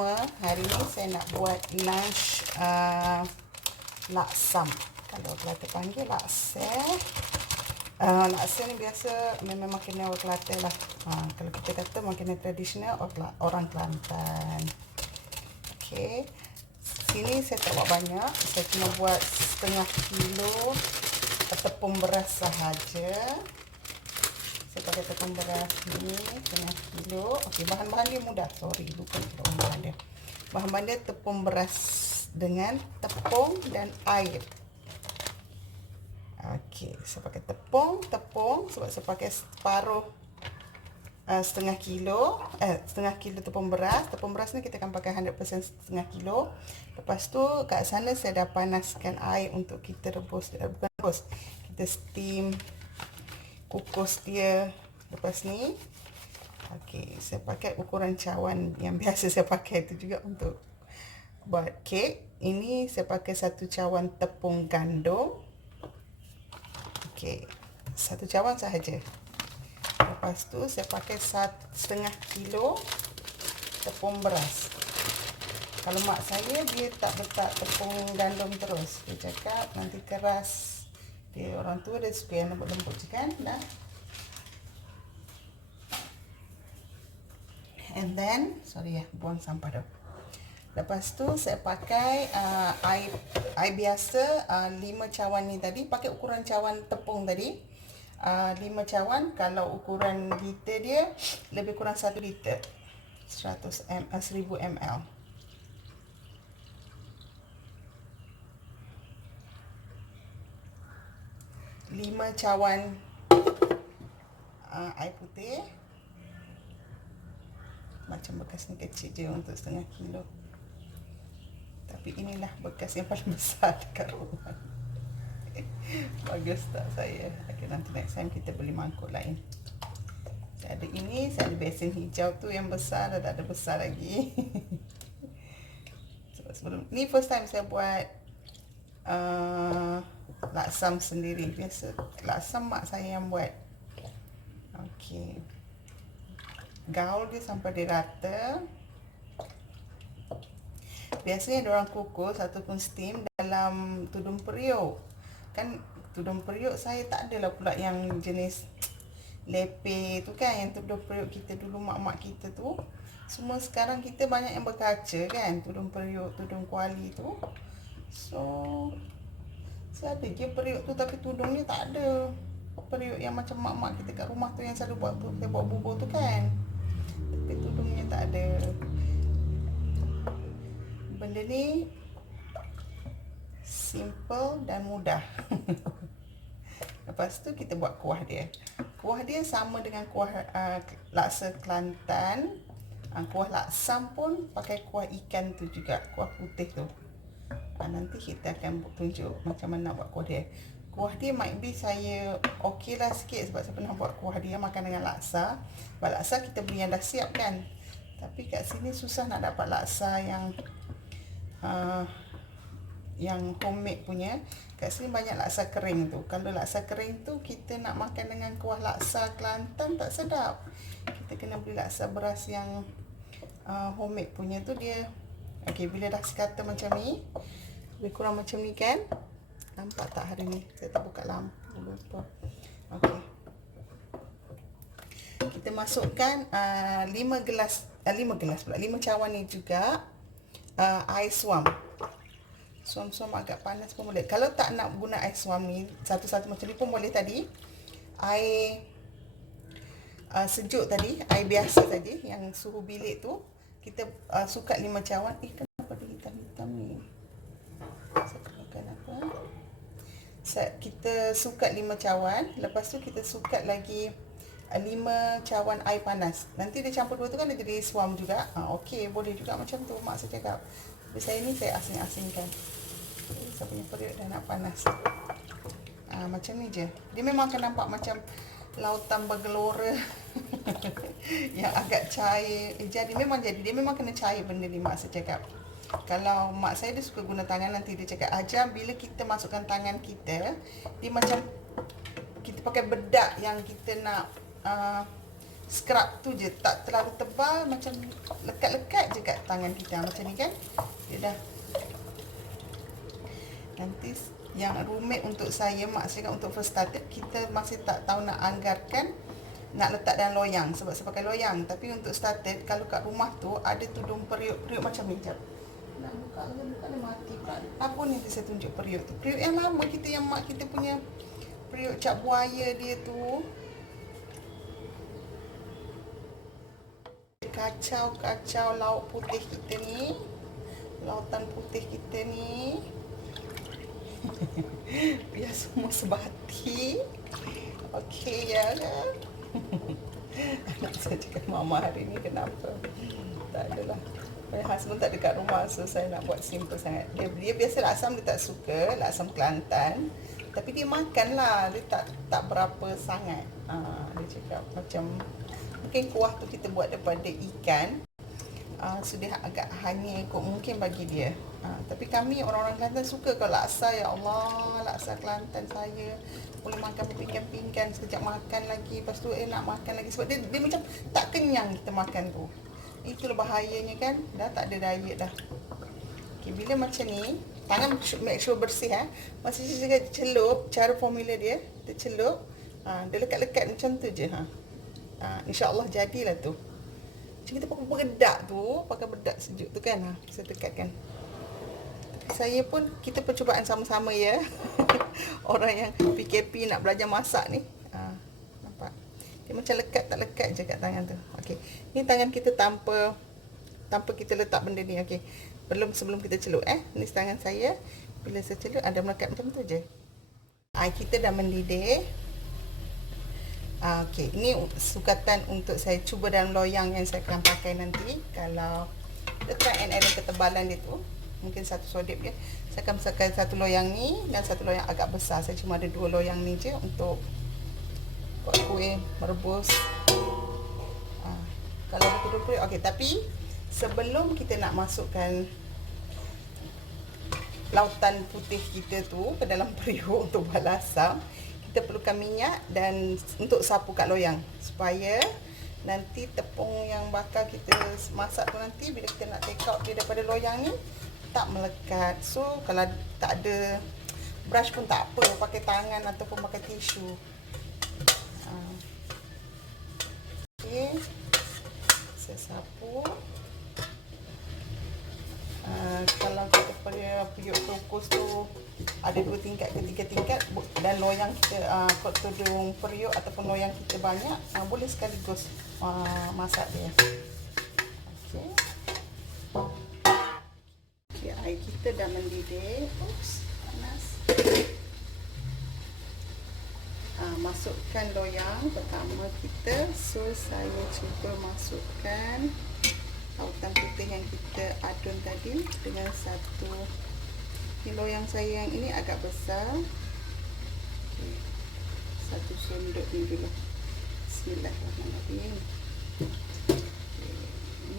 semua, hari ni saya nak buat lunch laksam. Kalau Kelantan panggil laksa. Laksa ni biasa memang makanan orang Kelantan lah. Kalau kita kata makanan tradisional orang Kelantan. Okey. Sini saya tak buat banyak. Saya cuma buat setengah kilo tepung beras sahaja. Saya pakai tepung beras ni setengah kilo. Okey, bahan-bahan dia mudah. Sorry, lupa bahan dia. Bahan-bahan dia tepung beras dengan tepung dan air. Okey, saya pakai tepung sebab saya pakai separuh setengah kilo tepung beras. Tepung beras ni kita akan pakai 100% setengah kilo. Lepas tu kat sana saya dah panaskan air untuk kita rebus, bukan rebus, kita steam, kukus dia lepas ni. Okey, saya pakai ukuran cawan yang biasa saya pakai tu juga untuk buat kek. Ini saya pakai 1 cawan tepung gandum. Okey, 1 cawan sahaja. Lepas tu saya pakai setengah kilo tepung beras. Kalau mak saya dia tak letak tepung gandum terus. Dia cakap nanti keras. Dia orang tua dia suka yang lembut-lembut je kan. Dah. And then, sorry ya, buang sampah dah. Lepas tu saya pakai air biasa 5 cawan ni tadi. Pakai ukuran cawan tepung tadi. 5 cawan. Kalau ukuran liter dia lebih kurang 1 liter. 1000 ml. 5 cawan air putih. Macam bekas ni kecil je untuk setengah kilo. Tapi inilah bekas yang paling besar dekat rumah. Bagus tak saya? Okay, nanti next time kita beli mangkuk lain. Saya ada ini, saya ada besen hijau tu yang besar, dah ada besar lagi. Sebelum ni first time saya buat laksam sendiri. Biasa laksam mak saya yang buat. Okey. Gaul dia sampai dia rata. Biasanya dia orang kukus ataupun steam dalam tudung periuk. Kan tudung periuk saya tak adalah pula yang jenis lepe tu kan, yang tudung periuk kita dulu mak-mak kita tu. Semua sekarang kita banyak yang berkaca kan, tudung periuk, tudung kuali tu. So saya ada je periuk tu tapi tudungnya tak ada. Periuk yang macam mak-mak kita kat rumah tu yang selalu buat bubur tu kan. Tapi tudungnya tak ada. Benda ni simple dan mudah. Lepas tu kita buat kuah dia. Kuah dia sama dengan kuah laksa Kelantan. Kuah laksam pun pakai kuah ikan tu juga, kuah putih tu. Nanti kita akan tunjuk macam mana buat kuah dia. Kuah dia might be saya okey lah sikit sebab saya pernah buat kuah dia makan dengan laksa. Sebab laksa kita beli yang dah siap kan. Tapi kat sini susah nak dapat laksa yang homemade punya. Kat sini banyak laksa kering tu. Kalau laksa kering tu kita nak makan dengan kuah laksa Kelantan tak sedap. Kita kena beli laksa beras yang homemade punya tu dia. Okey, bila dah sekata macam ni, lebih kurang macam ni kan. Nampak tak hari ni? Saya tak buka lampu, lupa. Okey. Kita masukkan 5 cawan ni juga air suam. Suam-suam agak panas pun boleh. Kalau tak nak guna air suam ni, satu-satu macam ni pun boleh tadi. Air sejuk tadi, air biasa tadi yang suhu bilik tu, kita sukat 5 cawan. Kenapa dia hitam-hitam ni? Saya kenakan apa? Kita sukat 5 cawan, lepas tu kita sukat lagi 5 cawan air panas. Nanti dia campur dua tu kan dia jadi suam juga. Okey, boleh juga macam tu mak saya cakap. Tapi saya ni saya asing-asingkan. Saya punya periuk dah nak panas. Macam ni je. Dia memang akan nampak macam lautan bergelora. Yang agak cair. Dia memang kena cair benda ni mak saya cakap. Kalau mak saya dia suka guna tangan, nanti dia cakap ajar bila kita masukkan tangan kita, dia macam kita pakai bedak yang kita nak scrub tu je, tak terlalu tebal, macam lekat-lekat je kat tangan kita macam ni kan. Dia dah. Nanti yang rumit untuk saya, mak saya untuk first starter, kita masih tak tahu nak anggarkan nak letak dalam loyang sebab saya pakai loyang. Tapi untuk starter, kalau kat rumah tu ada tudung periuk macam ni. Jap. Nak buka dia mati pula. Apa ni saya tunjuk periuk tu? Periuk yang lama kita, yang mak kita punya periuk cap buaya dia tu. Kacau lauk putih kita ni. Lautan putih kita ni. Biar semua sebati. Okey ya kan? Anak saya cakap, mama hari ni kenapa? Tak adalah. My husband tak dekat rumah, so saya nak buat simple sangat. Dia biasa laksam, dia tak suka laksam Kelantan. Tapi dia makan lah, dia tak berapa sangat. Dia cakap macam, mungkin kuah tu kita buat daripada ikan. Sudah agak hanyir kot mungkin bagi dia. Tapi kami orang-orang Kelantan suka kalau laksa, ya Allah, laksa Kelantan saya boleh makan berpinggan-pinggan, sekejap makan lagi, lepas tu nak makan lagi, sebab dia macam tak kenyang kita makan tu. Itulah bahayanya kan, dah tak ada diet dah. Okay, bila macam ni, tangan make sure bersih Masih saya celup, cara formula dia celup, dia lekat-lekat macam tu je InsyaAllah jadilah tu. Macam kita pakai bedak sejuk tu kan, saya tekatkan. Saya pun, kita percubaan sama-sama ya. Orang yang PKP nak belajar masak ni. Nampak? Dia macam lekat tak lekat je kat tangan tu. Okey. Ni tangan kita tanpa kita letak benda ni. Okey. Sebelum kita celup Ni tangan saya. Bila saya celup ada melekat macam tu je. Kita dah mendidih. Okey, ini sukatan untuk saya cuba dalam loyang yang saya akan pakai nanti. Kalau kita try and error ketebalan dia tu. Mungkin satu sodip je. Saya akan pakai satu loyang ni dan satu loyang agak besar. Saya cuma ada 2 loyang ni je untuk buat kuih, merebus. Kalau betul-betul periuk. Okey, tapi sebelum kita nak masukkan lautan putih kita tu ke dalam periuk untuk buat lasam, kita perlukan minyak dan untuk sapu kat loyang supaya nanti tepung yang bakal kita masak tu nanti bila kita nak take out dia daripada loyang ni tak melekat. So kalau tak ada brush pun tak apa, pakai tangan ataupun pakai tisu. Okey, saya sapu. Kalau kita periuk kukus tu ada 2 tingkat ke 3 tingkat, dan loyang kita tudung periuk ataupun loyang kita banyak, boleh sekaligus masak dia. Okey. Okay, air kita dah mendidih. Panas. Masukkan loyang pertama kita. So saya cuba masukkan lautan putih yang kita adun tadi dengan satu. Ini loyang saya yang ini agak besar. Okay. Satu sendok ni dulu. Bismillahirrahmanirrahim. Okay.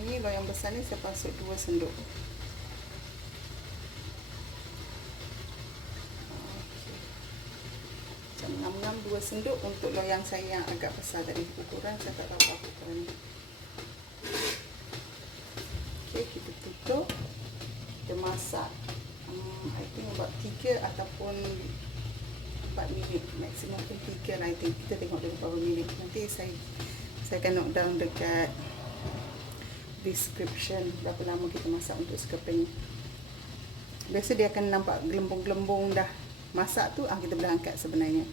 Ini loyang besar ni saya masuk 2 sendok. Ngam-ngam 2 sendok untuk loyang saya yang agak besar tadi. Ukuran saya tak tahu apa ukuran ni. Okey, kita tutup. Kita masak I think about 3 ataupun 4 minit. Maksimum pun 3 lah I think. Kita tengok dulu berapa minit. Nanti saya akan note down dekat description berapa lama kita masak untuk sekeping. Biasa dia akan nampak gelembung-gelembung dah masak tu, kita boleh angkat sebenarnya.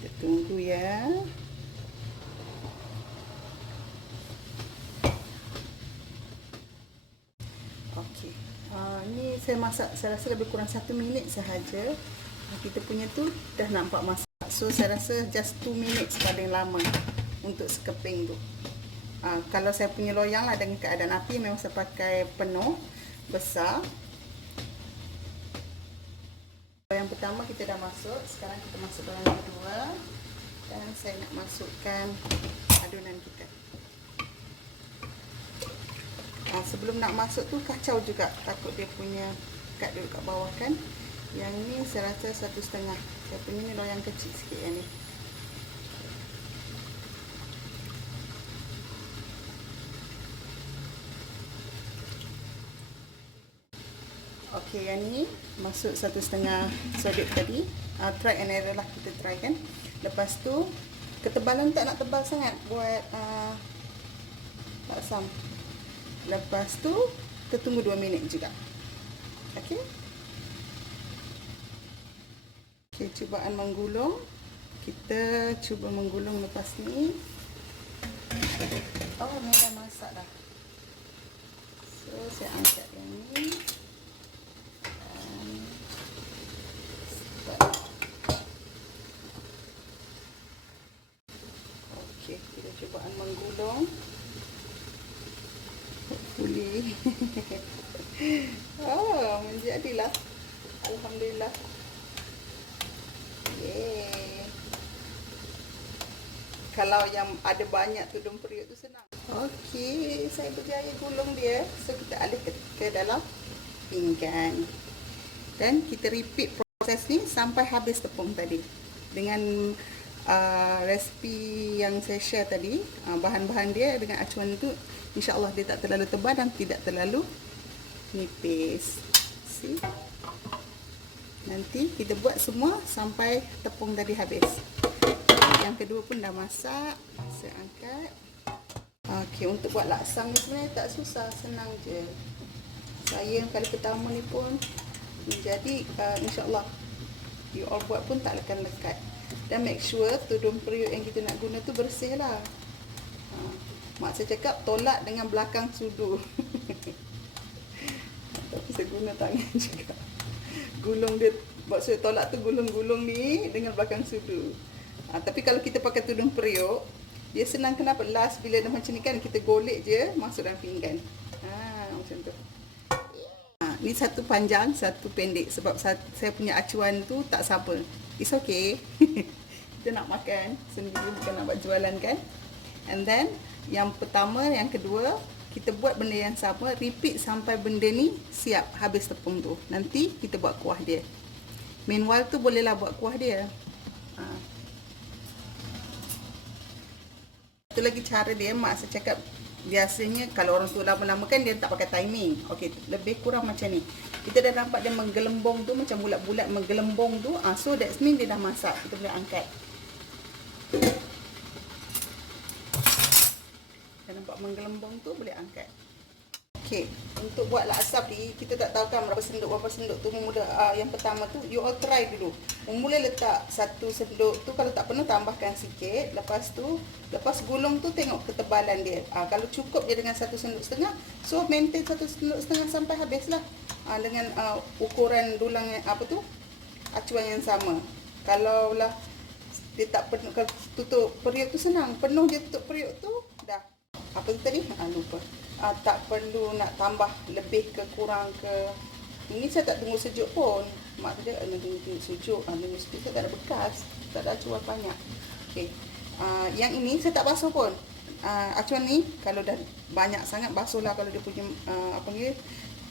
Kita tunggu ya. Okey. Ni saya masak, saya rasa lebih kurang 1 minit sahaja. Kita punya tu dah nampak masak. So saya rasa just 2 minutes paling lama untuk sekeping tu. Kalau saya punya loyang lah dengan keadaan api memang saya pakai penuh besar. Yang pertama kita dah masuk, sekarang kita masuk dalam yang kedua dan saya nak masukkan adunan kita. Sebelum nak masuk tu kacau juga, takut dia punya kat dulu kat bawah kan. Yang ni saya rasa 1,5. Saya punya ni loyang kecil sikit yang ni. Okey, yang ni masuk 1,5 sodok tadi. Try and error lah, kita try kan. Lepas tu ketebalan tak nak tebal sangat buat asam. Lepas tu kita tunggu 2 minit juga. Okey. Okey, cubaan menggulung. Kita cuba menggulung lepas ni. Oh, ni dah masak dah. So, saya angkat yang ni. Okey, kita cubaan menggulung. Hopefully. Oh, menjadilah. Alhamdulillah. Yeay. Kalau yang ada banyak tudung periuk tu senang. Okey, saya berjaya gulung dia. So, kita alih ke dalam pinggan. Dan kita repeat proses ni sampai habis tepung tadi. Dengan resipi yang saya share tadi, bahan-bahan dia dengan acuan tu, insya-Allah dia tak terlalu tebal dan tidak terlalu nipis. See? Nanti kita buat semua sampai tepung tadi habis. Yang kedua pun dah masak. Saya angkat. Okey, untuk buat laksam ni sebenarnya tak susah, senang je. Saya kali pertama ni pun menjadi insya-Allah you all buat pun tak lekat-lekat. Dan make sure tudung periuk yang kita nak guna tu bersih lah. Mak saya cakap tolak dengan belakang sudu. Tapi saya guna tangan juga. Gulung dia, maksud tolak tu gulung-gulung ni dengan belakang sudu. Tapi kalau kita pakai tudung periuk, dia senang. Kenapa? Last bila dah macam ni kan, kita golek je masuk dalam pinggan. Macam tu. Ni satu panjang, satu pendek. Sebab saya punya acuan tu tak sama. It's okay. Kita nak makan sendiri, bukan nak buat jualan kan. And then yang pertama, yang kedua, kita buat benda yang sama, repeat sampai benda ni siap, habis tepung tu. Nanti kita buat kuah dia. Meanwhile tu bolehlah buat kuah dia. Itu lagi cara dia, mak saya cakap biasanya kalau orang tua lama-lama kan dia tak pakai timing. Okey, lebih kurang macam ni. Kita dah nampak dia menggelembung tu, macam bulat-bulat menggelembung tu. So that means dia dah masak. Kita boleh angkat. Dah nampak menggelembung tu, boleh angkat. Okey, untuk buat laksam ni, kita tak tahu kan berapa sendok tu. Yang pertama tu, you all try dulu. Mula letak 1 sendok tu, kalau tak penuh tambahkan sikit. Lepas tu, lepas gulung tu tengok ketebalan dia. Kalau cukup je dengan 1,5 sendok, so maintain 1,5 sendok sampai habis lah. Dengan ukuran dulang acuan yang sama. Kalau lah dia tak penuh, kalau tutup periuk tu senang. Penuh je tutup periuk tu, dah. Apa tu tadi? Lupa. Tak perlu nak tambah lebih ke kurang ke. Ini saya tak tunggu sejuk pun. Mak tu dia tunggu sejuk. Tunggu sejuk saya tak ada bekas. Tak ada acuan banyak. Okey. Yang ini saya tak basuh pun. Acuan ni kalau dah banyak sangat basuhlah, kalau dia punya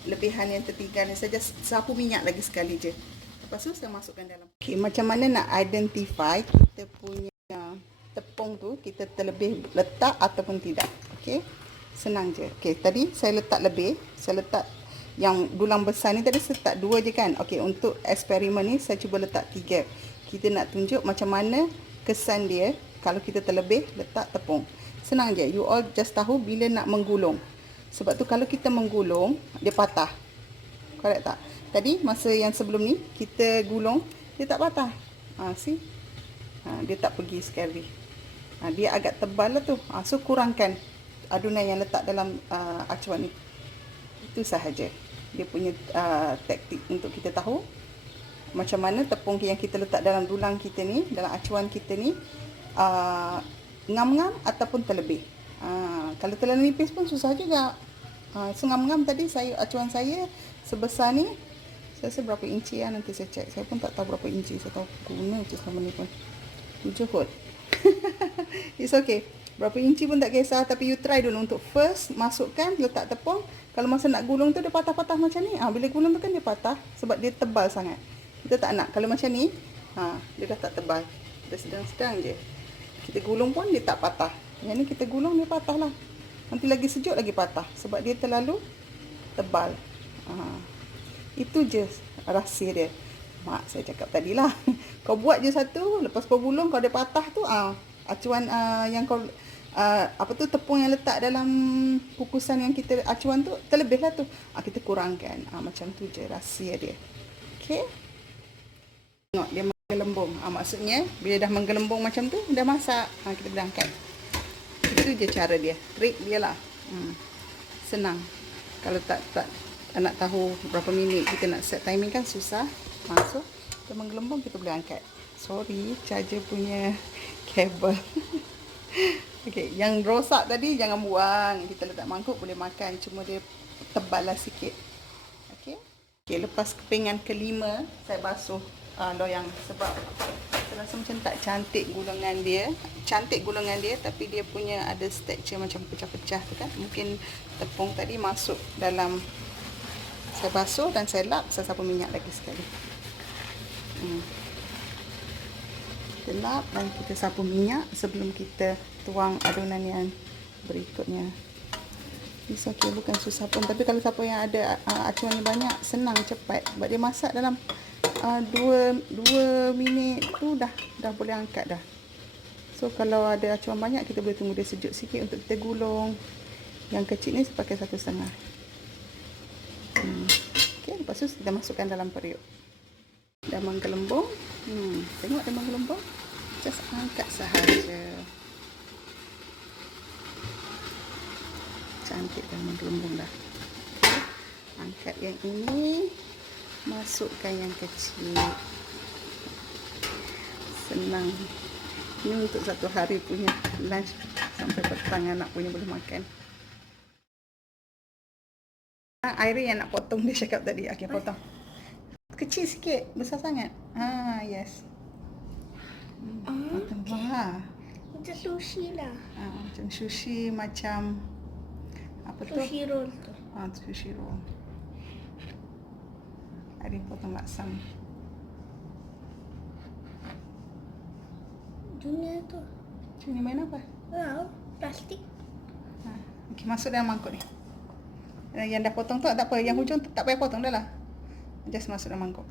lebihan yang tertinggal ni. Saya just sapu minyak lagi sekali je. Lepas tu saya masukkan dalam. Okey, macam mana nak identify kita punya tepung tu kita terlebih letak ataupun tidak. Okey. Senang je. Okey, tadi saya letak lebih. Saya letak yang dulang besar ni tadi saya letak 2 je kan. Okey, untuk eksperimen ni saya cuba letak 3. Kita nak tunjuk macam mana kesan dia kalau kita terlebih letak tepung. Senang je. You all just tahu bila nak menggulung. Sebab tu kalau kita menggulung, dia patah. Correct tak? Tadi masa yang sebelum ni kita gulung, dia tak patah. See? Dia tak pergi sekali. Dia agak tebal lah tu. So kurangkan adunan yang letak dalam acuan ni. Itu sahaja. Dia punya taktik untuk kita tahu macam mana tepung yang kita letak dalam dulang kita ni, dalam acuan kita ni, ngam-ngam ataupun terlebih. Kalau terlalu nipis pun susah juga. So ngam-ngam tadi acuan saya sebesar ni, saya rasa berapa inci nanti saya cek. Saya pun tak tahu berapa inci. Saya tahu guna je selama ni pun 7 kot. It's okay. Berapa inci pun tak kisah. Tapi you try dulu untuk first masukkan, letak tepung. Kalau masa nak gulung tu dia patah-patah macam ni. Bila gulung tu kan dia patah sebab dia tebal sangat. Kita tak nak. Kalau macam ni, dia dah tak tebal. Dia sedang-sedang je. Kita gulung pun dia tak patah. Yang ni kita gulung dia patah lah. Nanti lagi sejuk lagi patah sebab dia terlalu tebal. Itu je rahsia dia. Mak saya cakap tadilah. Kau buat je satu, lepas kau gulung, kau ada patah tu, acuan yang kau apa tu, tepung yang letak dalam kukusan yang kita acuan tu terlebihlah tu. Kita kurangkan. Macam tu je rahsia dia. Okey. Tengok dia menggelembung. Maksudnya bila dah menggelembung macam tu, dah masak. Kita boleh angkat. Itu je cara dia. Trik dia lah. Senang. Kalau tak nak tahu berapa minit kita nak set timing kan susah. So kita menggelembung, kita boleh angkat. Sorry, charger punya kabel. Okey, yang rosak tadi jangan buang. Kita letak mangkuk boleh makan. Cuma dia tebal lah sikit. Okey. Okey, lepas kepingan kelima, saya basuh loyang sebab saya rasa macam tak cantik gulungan dia. Cantik gulungan dia tapi dia punya ada texture macam pecah-pecah tu kan. Mungkin tepung tadi masuk dalam. Saya basuh dan saya lap, saya sapu minyak lagi sekali. Kita lap dan kita sapu minyak sebelum kita tuang adunan yang berikutnya. It's okay, bukan susah pun. Tapi kalau siapa yang ada acuan yang banyak, senang, cepat. Sebab dia masak dalam 2 minit tu dah boleh angkat dah. So kalau ada acuan banyak, kita boleh tunggu dia sejuk sikit untuk kita gulung. Yang kecil ni saya pakai 1,5. Okay, lepas tu kita masukkan dalam periuk. Dah menggelembung. Tengok dah menggelembung. Just angkat sahaja. Cantik dah menggelembung dah. Angkat yang ini, masukkan yang kecil. Senang. Ini untuk satu hari punya lunch sampai petang anak punya boleh makan. Airi yang nak potong dia cakap tadi. Okey, potong. Kecil sikit, besar sangat. Yes. Potong lah. Macam sushi lah. Macam sushi, macam apa tu? Sushi roll tu. Sushi roll. Airi potong laksam. Dunia tu. Ini main apa? Plastik. Okey, masuk dalam mangkuk ni. Yang dah potong tu tak apa, yang hujung tu tak payah potong dah lah. Just masuk dalam mangkuk.